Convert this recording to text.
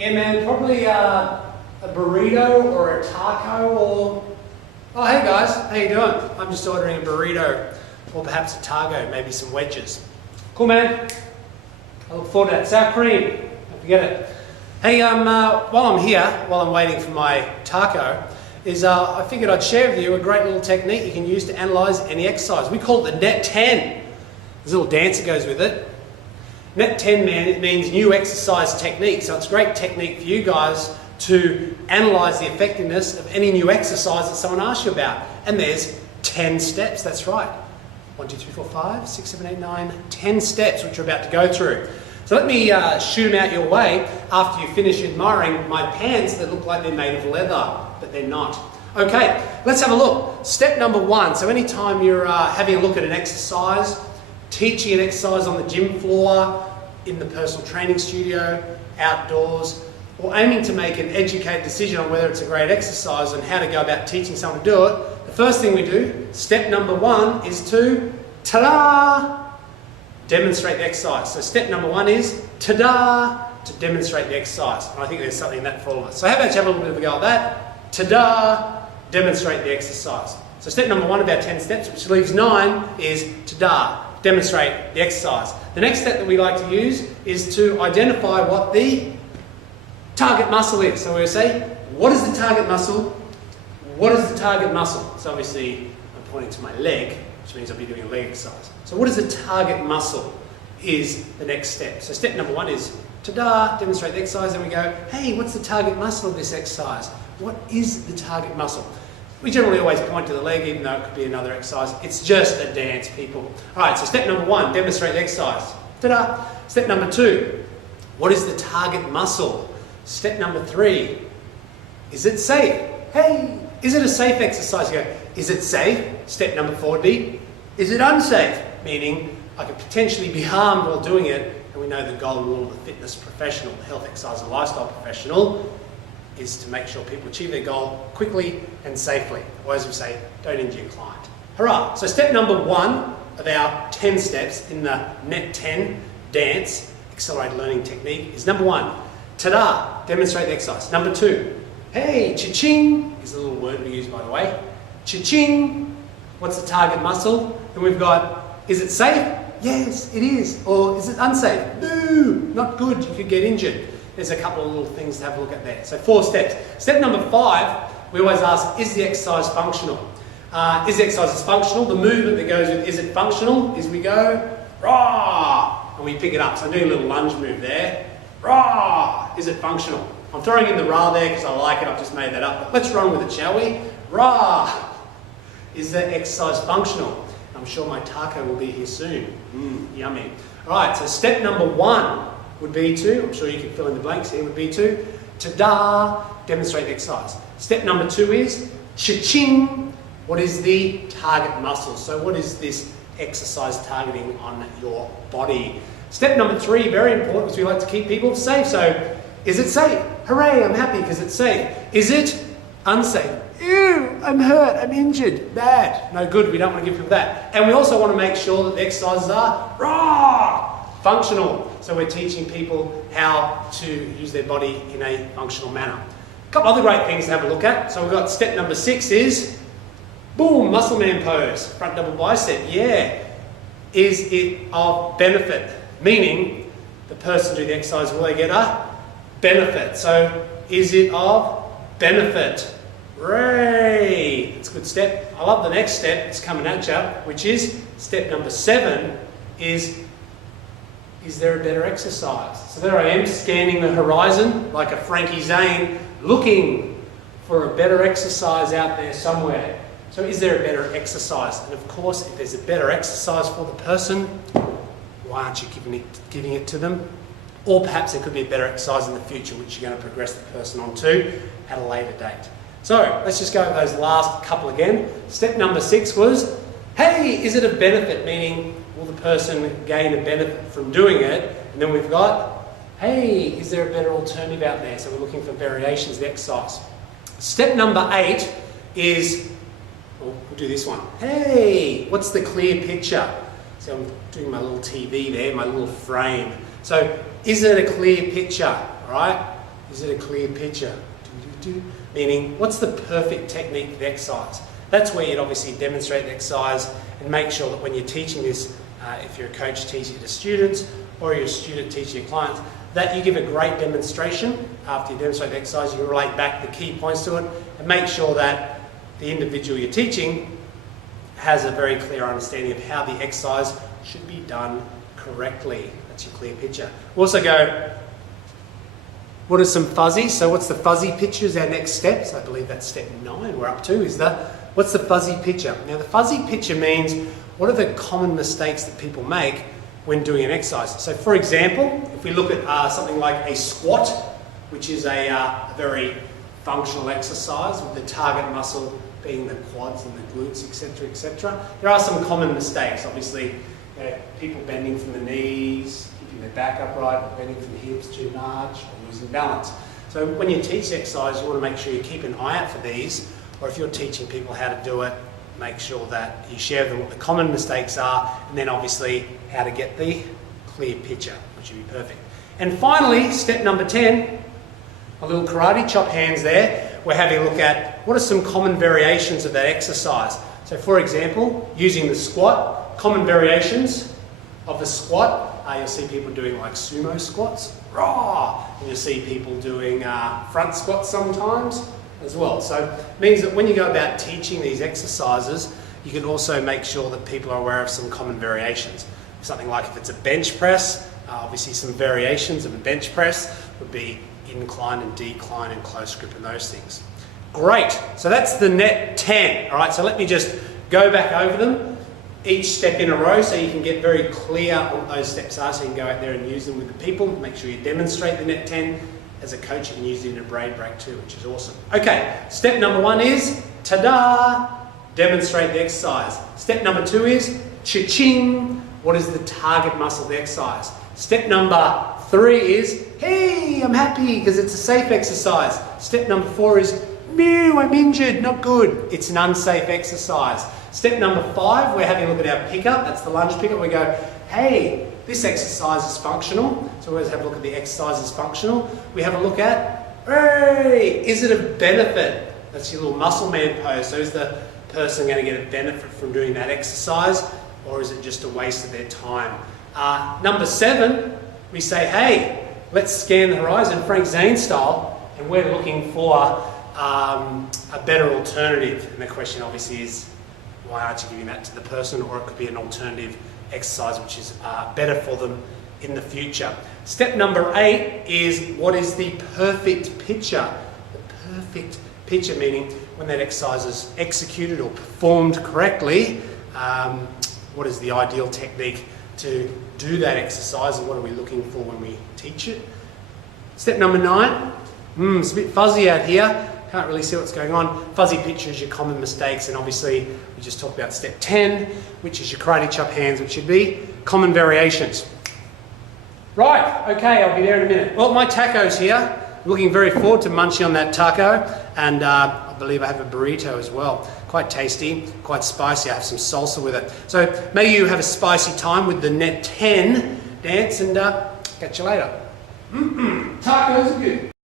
Yeah, man, probably a burrito or a taco or... Oh, hey guys, how you doing? I'm just ordering a burrito or perhaps a taco, maybe some wedges. Cool, man. I look forward to that. Sour cream, don't forget it. Hey, while I'm here, while I'm waiting for my taco, I figured I'd share with you a great little technique you can use to analyse any exercise. We call it the Net 10. There's a little dance that goes with it. Net 10, man, it means new exercise technique. So it's a great technique for you guys to analyse the effectiveness of any new exercise that someone asks you about. And there's 10 steps, that's right. 1, 2, 3, 4, 5, 6, 7, 8, 9, 10 steps which we're about to go through. So let me shoot them out your way after you finish admiring my pants that look like they're made of leather, but they're not. Okay, let's have a look. Step number 1. So anytime you're having a look at an exercise, teaching an exercise on the gym floor, in the personal training studio, outdoors, or aiming to make an educated decision on whether it's a great exercise and how to go about teaching someone to do it, the first thing we do, step number 1, is to, ta-da, demonstrate the exercise. So step number 1 is, ta-da, to demonstrate the exercise. And I think there's something in that for all of us. So how about you have a little bit of a go at that? Ta-da, demonstrate the exercise. So step number 1 of our 10 steps, which leaves 9, is ta-da, demonstrate the exercise. The next step that we like to use is to identify what the target muscle is. So we'll say, what is the target muscle? What is the target muscle? So obviously I'm pointing to my leg, which means I'll be doing a leg exercise. So what is the target muscle is the next step. So step number 1 is, ta-da, demonstrate the exercise. Then we go, hey, what's the target muscle of this exercise? What is the target muscle? We generally always point to the leg, even though it could be another exercise. It's just a dance, people. All right, so step number 1, demonstrate the exercise. Ta-da. Step number 2, what is the target muscle? Step number 3, is it safe? Hey, is it a safe exercise? You go, is it safe? Step number 4 would be, is it unsafe? Meaning, I could potentially be harmed while doing it, and we know the golden rule of the fitness professional, the health, exercise and lifestyle professional, is to make sure people achieve their goal quickly and safely. Or as we say, don't injure your client. Hurrah! So step number 1 of our 10 steps in the Net 10 dance accelerated learning technique is number 1, ta-da, demonstrate the exercise. Number 2, hey, cha-ching, is a little word we use by the way. Cha-ching, what's the target muscle? And we've got, is it safe? Yes, it is. Or is it unsafe? No, not good, you could get injured. There's a couple of little things to have a look at there. So 4 steps. Step number 5, we always ask, is the exercise functional? Is the exercise functional? The movement that goes with, is it functional? Is we go, rah, and we pick it up. So I'm doing a little lunge move there. Rah, is it functional? I'm throwing in the rah there because I like it, I've just made that up. But let's run with it, shall we? Rah, is the exercise functional? I'm sure my taco will be here soon. Yummy. All right, so step number 1 would be to, I'm sure you can fill in the blanks here, would be to, ta-da, demonstrate the exercise. Step number 2 is, cha-ching, what is the target muscle? So what is this exercise targeting on your body? Step number 3, very important, because we like to keep people safe. So, is it safe? Hooray, I'm happy because it's safe. Is it unsafe? Ew, I'm hurt, I'm injured, bad. No good, we don't want to give people that. And we also want to make sure that the exercises are, rah, functional. So we're teaching people how to use their body in a functional manner. A couple other great things to have a look at. So we've got step number 6 is, boom, muscle man pose, front double bicep, yeah. Is it of benefit? Meaning, the person doing the exercise, will they get a benefit? So, is it of benefit? Hooray! It's a good step. I love the next step, it's coming at you, which is step number 7 is there a better exercise? So there I am, scanning the horizon like a Frankie Zane, looking for a better exercise out there somewhere. So is there a better exercise? And of course, if there's a better exercise for the person, why aren't you giving it to them? Or perhaps there could be a better exercise in the future which you're going to progress the person onto at a later date. So let's just go over those last couple again. Step number 6 was, hey, is it a benefit? Meaning, will the person gain a benefit from doing it? And then we've got, hey, is there a better alternative out there? So we're looking for variations of the exercise. Step number 8 is, we'll do this one. Hey, what's the clear picture? So I'm doing my little TV there, my little frame. So is it a clear picture, all right? Is it a clear picture? Meaning, what's the perfect technique for the exercise? That's where you'd obviously demonstrate the exercise and make sure that when you're teaching this, if you're a coach teaching it to students or you're a student teaching your clients, that you give a great demonstration. After you demonstrate the exercise, you relate back the key points to it and make sure that the individual you're teaching has a very clear understanding of how the exercise should be done correctly. That's your clear picture. We also go, what are some fuzzies? So what's the fuzzy picture is our next step. So I believe that's step 9 we're up to, is what's the fuzzy picture? Now the fuzzy picture means what are the common mistakes that people make when doing an exercise. So for example, if we look at something like a squat, which is a very functional exercise with the target muscle being the quads and the glutes, etc., etc. There are some common mistakes. Obviously, people bending from the knees, keeping their back upright, bending from the hips too much, or losing balance. So when you teach exercise, you want to make sure you keep an eye out for these, or if you're teaching people how to do it, make sure that you share them what the common mistakes are, and then obviously how to get the clear picture, which would be perfect. And finally, step number 10, a little karate chop hands there. We're having a look at what are some common variations of that exercise. So for example, using the squat, common variations of the squat, you'll see people doing like sumo squats, raw, and you'll see people doing front squats sometimes as well. So it means that when you go about teaching these exercises, you can also make sure that people are aware of some common variations. Something like if it's a bench press, obviously some variations of a bench press would be incline and decline and close grip and those things. Great, so that's the net 10. All right, so let me just go back over them, each step in a row so you can get very clear on what those steps are, so you can go out there and use them with the people. Make sure you demonstrate the net 10. As a coach, you can use it in a brain break too, which is awesome. Okay, step number 1 is, ta-da, demonstrate the exercise. Step number 2 is, cha-ching, what is the target muscle of the exercise? Step number 3 is, hey, I'm happy because it's a safe exercise. Step number 4 is, mew, I'm injured, not good. It's an unsafe exercise. Step number 5, we're having a look at our pickup. That's the lunge pickup. We go, hey, this exercise is functional. So we always have a look at the exercise is functional. We have a look at, hey, is it a benefit? That's your little muscle man pose. So is the person going to get a benefit from doing that exercise, or is it just a waste of their time? Number 7, we say, hey, let's scan the horizon, Frank Zane style, and we're looking for a better alternative. And the question obviously is, why aren't you giving that to the person? Or it could be an alternative exercise which is better for them in the future. Step number 8 is, what is the perfect picture? The perfect picture meaning when that exercise is executed or performed correctly, what is the ideal technique to do that exercise, and what are we looking for when we teach it? Step number 9, it's a bit fuzzy out here, can't really see what's going on. Fuzzy picture is your common mistakes, and obviously we just talked about step 10, which is your karate chop hands, which should be common variations. Right, okay, I'll be there in a minute. Well, my taco's here. Looking very forward to munching on that taco, and I believe I have a burrito as well. Quite tasty, quite spicy. I have some salsa with it. So may you have a spicy time with the net 10 dance, and catch you later. Tacos are good.